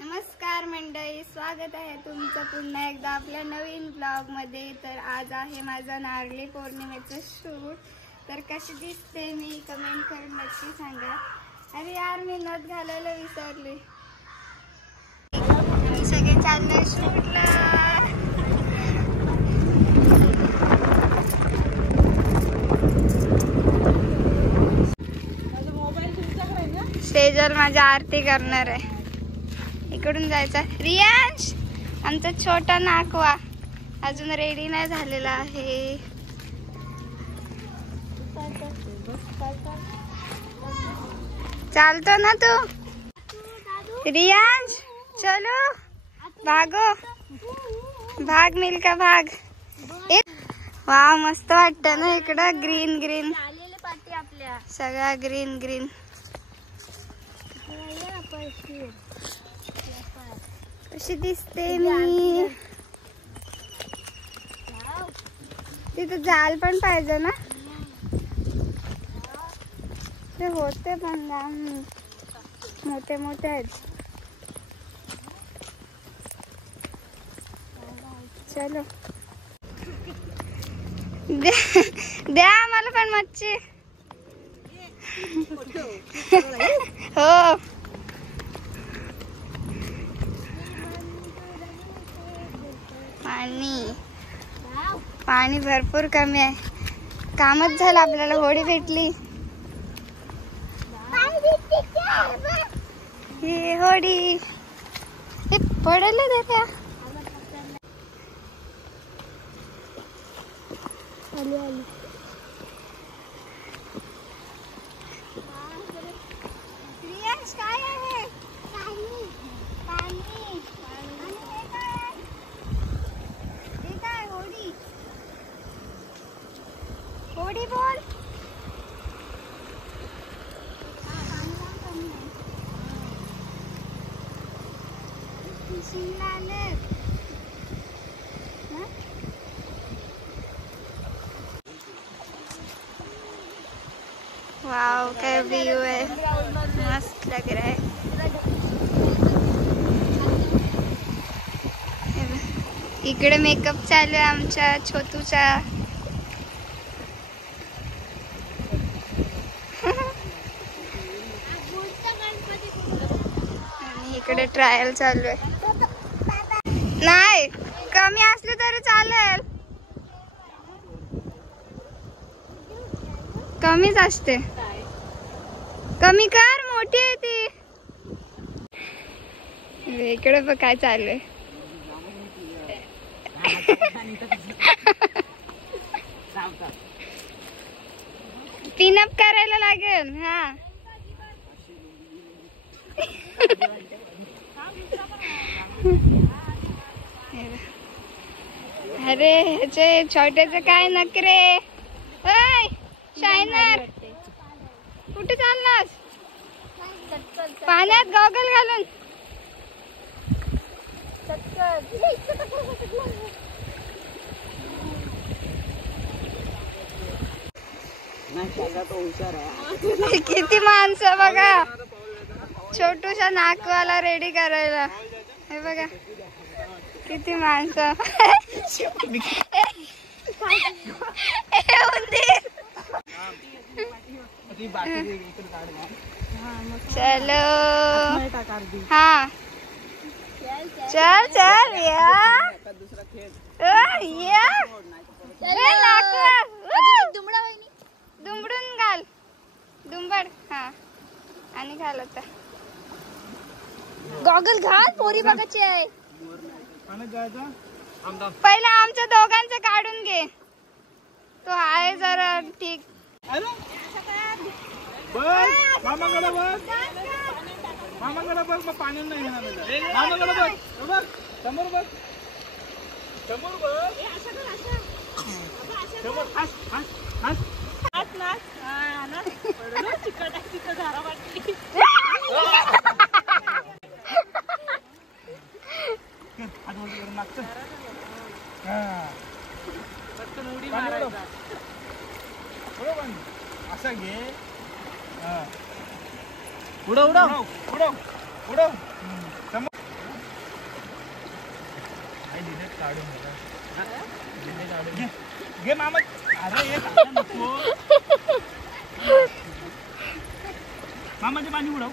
नमस्कार मंडळी, स्वागत आहे तुमचं पुन्हा एकदा आपल्या नवीन ब्लॉग मध्ये। तर आज आहे माझा नारळी पौर्णिमेचं शूट। तर कशी दिसते मी कमेंट करून नक्की सांगा। अरे यार, मी नथ घालायला विसरले। आम्ही सगळे चाललोय शूटला। स्टेजवर माझी आरती करणार आहे। इकडून जायचा रियांश, आमचा छोटा नाकवा अजून रेडी नाही झालेला आहे। चालतो ना तू रियांश? चलो भागो, भाग मिल्का भाग। वाव, मस्त वाटत ना इकडं। ग्रीन ग्रीन सगळा ग्रीन ग्रीन। कशी दिसते मी? तिथं जाल पण पाहिजे ना, ते होते पण मोठे मोठे आहेत। चलो द्या आम्हाला पण मच्छी। हो, पाणी भरपूर कमी आहे। कामच झालं, आपल्याला होडी भेटली। ही होडी पडायला देत्या। काय आहे? होडी बोल। वाव, क्या व्यू है, मस्त लग रहा है। इकडे मेकअप चालू आहे आमच्या छोटूचा। इकडे ट्रायल चालू आहे। नाही, कमी असले तरी चालेल, कमीच असते। कमी कर, मोठी आहे ती। इकडे बघ काय चालू आहे। पिनअप करायला लागेल। हा, अरे ह्याचे छोट्याचे काय नखरे। ओय शायनर, कुठे चाललास? पाण्यात गॉगल घालून। किती माणसं बघा, छोटूशा नाकवाला रेडी करायला। हे बघा किती माणसं। चलो हाँ, चल चल या दुमडून घाल, दुंबड। हा, आणि घाल आता गॉगल घाल, पोरी बघायची आहे। पहिला आमच्या दोघांचं काढून घे, तो आहे जरा ठीक। मामाकडे बघ, मामाकडे बघ, मग पाणी नाही येणार। मामाकडे बघ, समोर बघ, समोर बघ, समोर हस हस हस हस नाच। हा ना, चिकट चिकट धारा वाटली। हात वर मागचं, हा पटकन उडी मारायचा। बरोबर असा घे। हा, उडव उडव उडव उडव। घे मामा. अरे हे काढा नको. मामाचे पाणी उडव.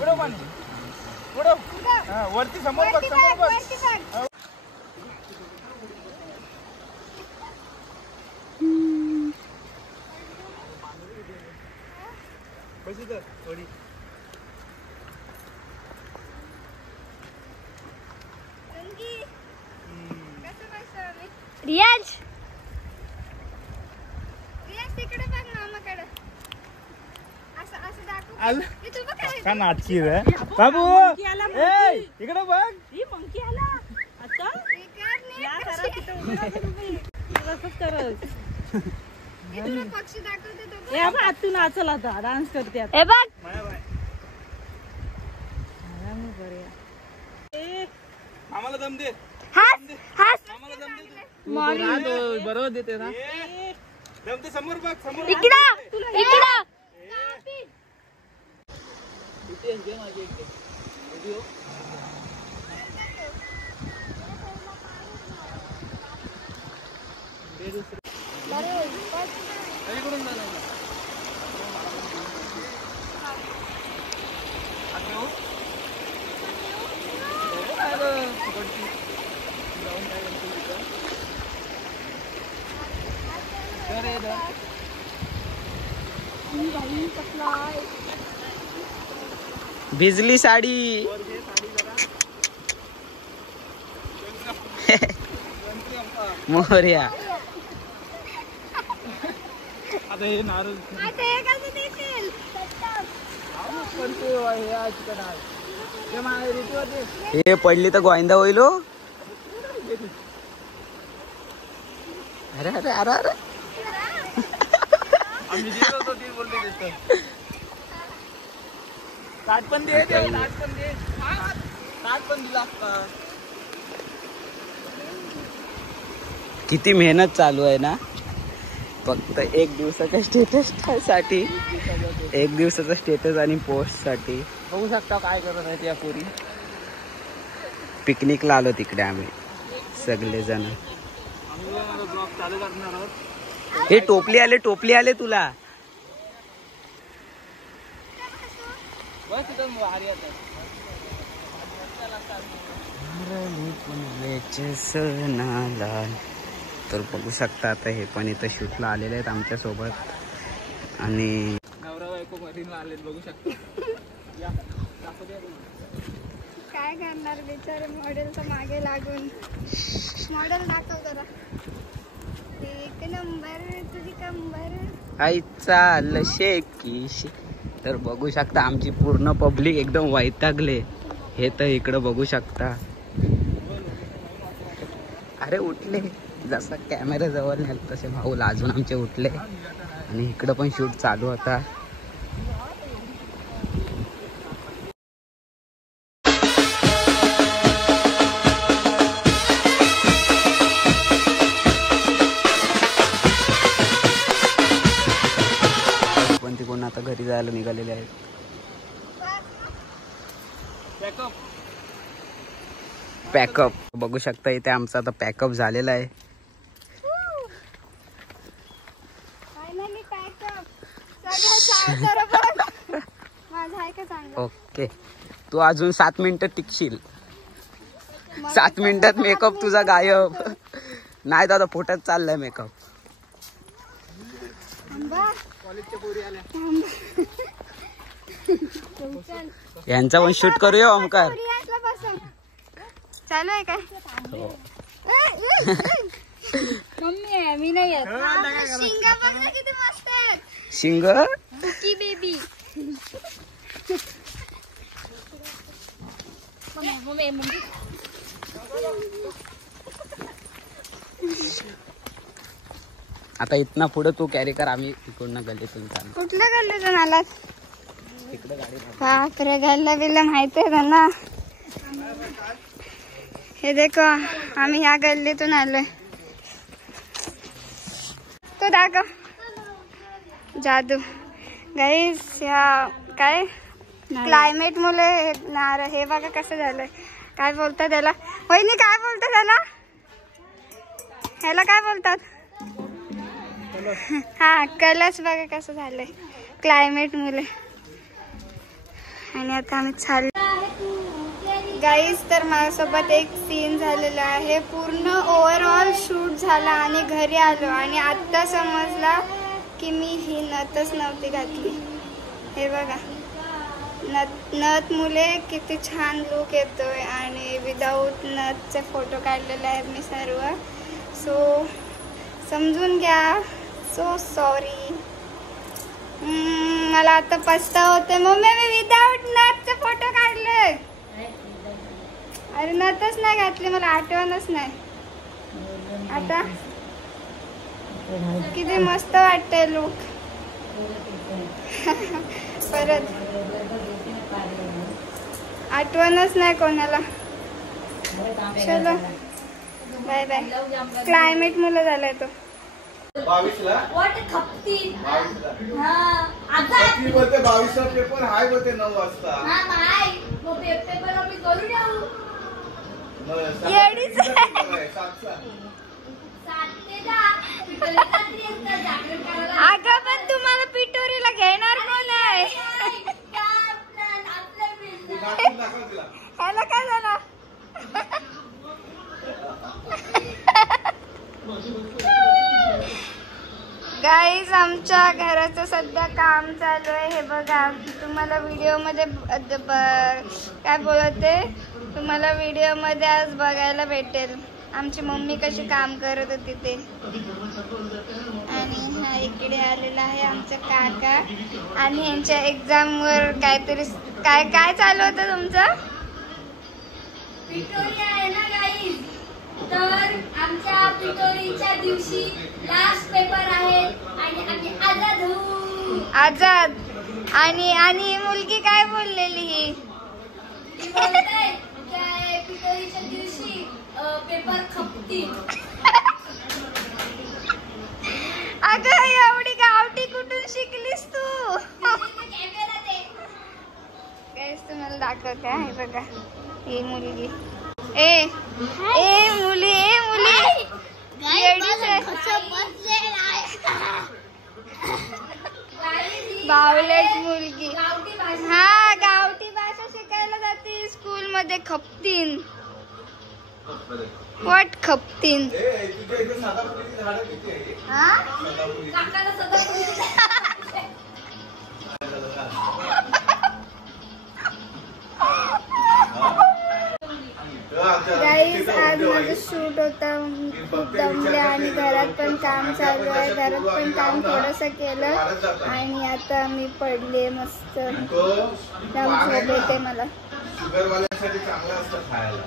उडव पाणी. उडव. वरती समोर बघ. समोर बघ. बस इथं थोडी. रियाज तिकडे बघ मामाकडे. असं असं दाखव. का नाटकी रे बाबू. इकडे बघ. मंकी आला आता पक्षी दाखवते तो. तू नाचल आता डान्स करते आता. हे बघ आम्हाला दम दे. आम्हाला दम दे. बरोबर देते ना. दम दे. समोर बघ. समोर इकडं. भिजली साडी. मोरया. आता हे नारळ हे पडली तर गोविंदा होईल हो. अरे अरे अरे अरे. आम्ही दिलं होतं ती बोलली देतो. ताट पण दे. ताट पण दे. ताट पण दिला असता. किती मेहनत चालू आहे ना. फक्त एक दिवसाच्या स्टेटस साठी. एक दिवसाचा स्टेटस आणि पोस्ट साठी. बघू शकता काय करत आहे त्या पोरी. पिकनिकला आलो तिकडे आम्ही सगळे जण. आम्ही ब्लॉग चालू करणार आहोत. हे टोपली आले तुला. बस इथं भारी आता. तर बघू शकता आता हे पण इथं शूटला आलेले आहेत आमच्या सोबत. आणि नवरा बायको मरीनला आले बघू शकता. काय करणार बिचारे मॉडेलच्या मागे लागून. मॉडेल दाखव जरा. एक नंबर तुझी कंबर. आई चाल शेकी. तर बघू शकता आमची पूर्ण पब्लिक एकदम वैतागले. हे तर इकडं बघू शकता. अरे उठले. जसा कॅमेरा जवळ नेल तसे भाऊ लाजून आमचे उठले. आणि इकडं पण शूट चालू होता. पण तिकडून आता घरी जायला निघालेले आहेत. पॅकअप बघू शकता इथे आमचा आता पॅकअप झालेला आहे. Finally pack up. सगळं बरोबर. माझं आहे का चांगलं. ओके. तू अजून 7 मिनिटं टिकशील. 7 मिनिटात मेकअप तुझा गायब. नाही दादा फोटोच चाललाय मेकअप. यांचा पण शूट करूया ओमकार. चालू आहे काय. मम्मी आहे मी नाही येत. शिंगा बघ ना किती मस्त आहेत. शिंग की बेबी. आता इथनं पुढे तू कॅरी कर. आम्ही तिकडनं गल्लीतून चालू. कुठल्या गल्लीतून आलात. तिकडे गाडी बापरे गल्ला बिल्ला माहिती आहे त्यांना. हे देखो आम्ही ह्या गल्लीतून आलोय. तो दाखव जादू. गाईस ह्या काय क्लायमेट मुळे हे बघा कसं झालंय. काय बोलतात त्याला? वहिनी काय बोलतात त्याला? ह्याला काय बोलतात? हा कलर्स बघा कसं झालंय क्लायमेट मुले. आणि आता आम्ही चाललो गाईज. तर माझ्यासोबत एक सीन झालेला आहे. पूर्ण ओव्हरऑल शूट झाला आणि घरी आलो आणि आत्ता समजला की मी ही नथच नव्हती घातली. हे बघा नथ मुले किती छान लुक येतोय आणि विदाऊट नथचे फोटो काढलेले आहेत मी सर्व. सो समजून घ्या. So sorry. मला आता पस्ताव होते. मम्मी मी विदाऊट नथचे फोटो काढले. अरे नथच नाही घातली मला आठवणच नाही. आता किती मस्त वाटतंय लुक. परत आठवणच नाही कोणाला. चलो बाय बाय. क्लायमेट मुलं झालाय तो. 22ला बोलते 22चा पेपर हाय बोलते 9 वाजता. येडीच अगं पण तुम्हाला पिटोरीला घेणार कोण आहे? ह्याला काय झालं? गाईज आमच्या घराचं सध्या काम चालू आहे. हे बघा तुम्हाला व्हिडिओमध्ये काय बोलते तुम्हाला व्हिडिओमध्ये आज बघायला भेटेल आमची मम्मी कशी काम करत होती ते. आणि हा इकडे आलेला आहे आमचा काका आणि यांच्या एक्झामवर काहीतरी काय काय चालू होतं तुमचं? पिटोरी आहे ना गाईज. तर आमच्या पिटोरीच्या दिवशी लास्ट पेपर आहे आणि आम्ही आजाद होऊ. आजाद. आणि ही मुलगी काय बोललेली? ही बोलते काय पिटोरीच्या दिवशी पेपर खपतील. अगं एवढी गावठी कुठून शिकलीस तू? गाईस तुम्हाला दाखवते हे बघा ही मुलगी. ए मुली येडीच आहे. बावलेट मुलगी. हा गावठी भाषा शिकायला जाते स्कूल मध्ये. खपतीन. व्हॉट खपतीन? गाईज आज माझं शूट होता. खूप दमले आणि घरात पण काम चालू आहे. घरात पण काम थोडंसं केलं आणि आता मी पडले मस्त. दम झोप येते मला. शुगरवाल्यांसाठी चांगलं असतं खायला.